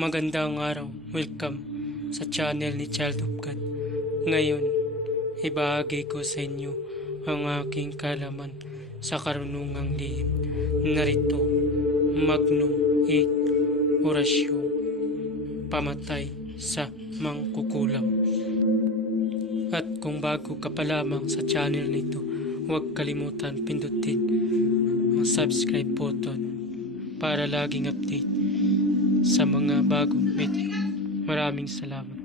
Magandang araw, welcome sa channel ni Child of God. Ngayon, ibahagi ko sa inyo ang aking kalaman sa karunungang lihim. Narito, Magnum 8, Orasyong Pamatay sa Mangkukulam. At kung bago ka pa lamang sa channel nito, huwag kalimutan pindutin ang subscribe button para laging update sa mga bagong video. Maraming salamat.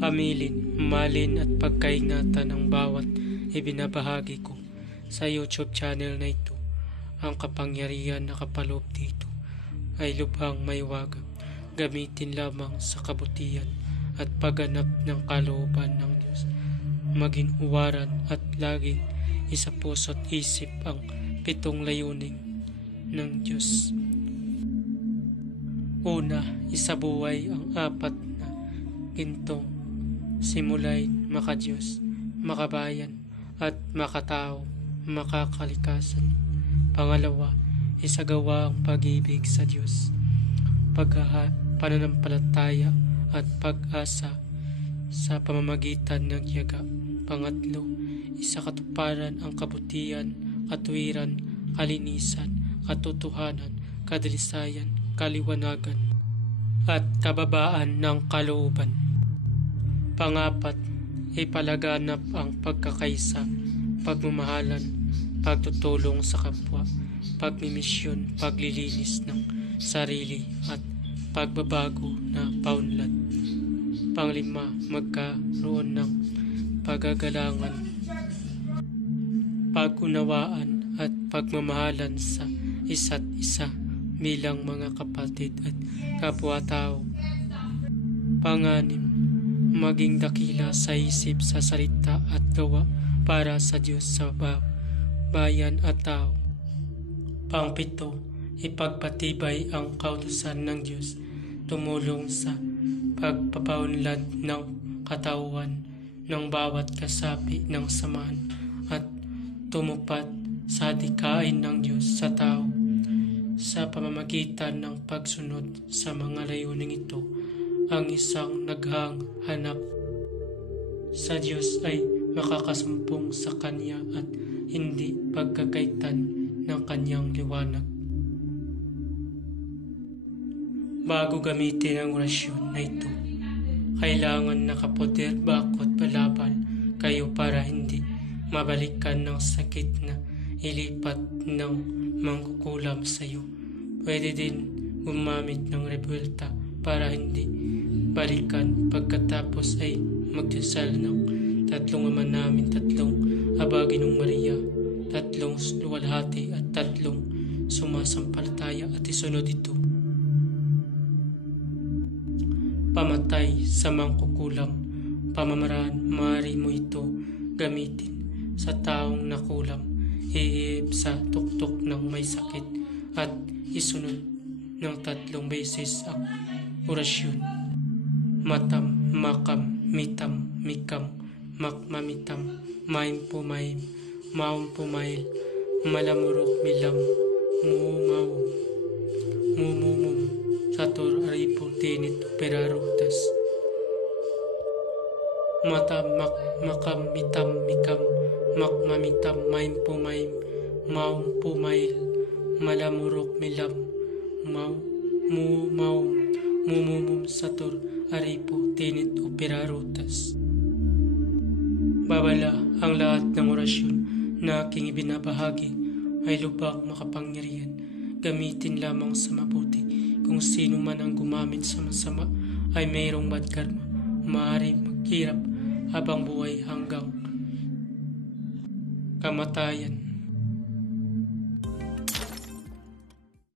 Pamilin, malin at pagkaingatan ng bawat ibinabahagi ko sa YouTube channel na ito. Ang kapangyarihan na kapaloob dito ay lubhang maywaga. Gamitin lamang sa kabutihan at pagganap ng kalooban ng Diyos. Maging huwaran at laging isa puso't isip ang 7 layuning ng Diyos. Una, isabuhay ang 4 na gintong simulay makadiyos, makabayan at makatao, makakalikasan. Pangalawa, isagawa ang pag-ibig sa Diyos, pananampalataya at pag-asa sa pamamagitan ng tiyaga. Pangatlo, isakatuparan ang kabutihan, katuwiran, kalinisan, katotohanan, kadalisayan, kaliwanagan, at kababaan ng kalooban. Pangapat, ipalaganap ang pagkakaisa, pagmamahalan, pagtutulong sa kapwa, pagmimisyon, paglilinis ng sarili at pagbabago na paunlad. Panglima, magkaroon ng pagagalangan, pag-unawaan at pagmamahalan sa isa't isa bilang mga kapatid at kapwa-tao. Panganim, maging dakila sa isip, sa salita at gawa para sa Diyos, sa bayan at tao. Pangpito, ipagpatibay ang kautusan ng Diyos, tumulong sa pagpapaunlad ng katawan ng bawat kasapi ng samahan at tumupad sa adikain ng Diyos sa tao. Sa pamamagitan ng pagsunod sa mga layuning ito, ang isang naghahanap sa Diyos ay makakasumpong sa Kanya at hindi pagkakaitan ng Kanyang liwanag. Bago gamitin ang orasyon na ito, kailangan nakapoder, bakot, balabal kayo para hindi mabalikan ng sakit na ilipat ng mangkukulam sa iyo. Pwede din gumamit ng rebuelta para hindi balikan. Pagkatapos ay magdasal ng 3 Ama Namin, 3 Aba Ginoong Maria, 3 luwalhati at 3 sumasampalataya at isunod ito. Pamatay sa mangkukulam. Pamamaraan, maaari mo ito gamitin sa taong nakulam, iihip sa tuktok ng may sakit at isunod ng 3 beses ang orasyon. Matam, makam, mitam, mikam, makmamitam, maim pumaim, maum pumail, malamurok milam, mumawum, mumumum, sator aripo tinit perarutas. Matam, makam, mitam, mikam, makmamitam, maim pumaim, maum pumail, malamurok milam, maum, mumumum, sator aripo tinit perarutas. Babala, ang lahat ng orasyon na aking ibinabahagi ay lubhang makapangyarihan. Gamitin lamang sa mabuti. Kung sino man ang gumamit sa masama ay mayroong bad karma. Maaari maghirap habang buhay hanggang kamatayan.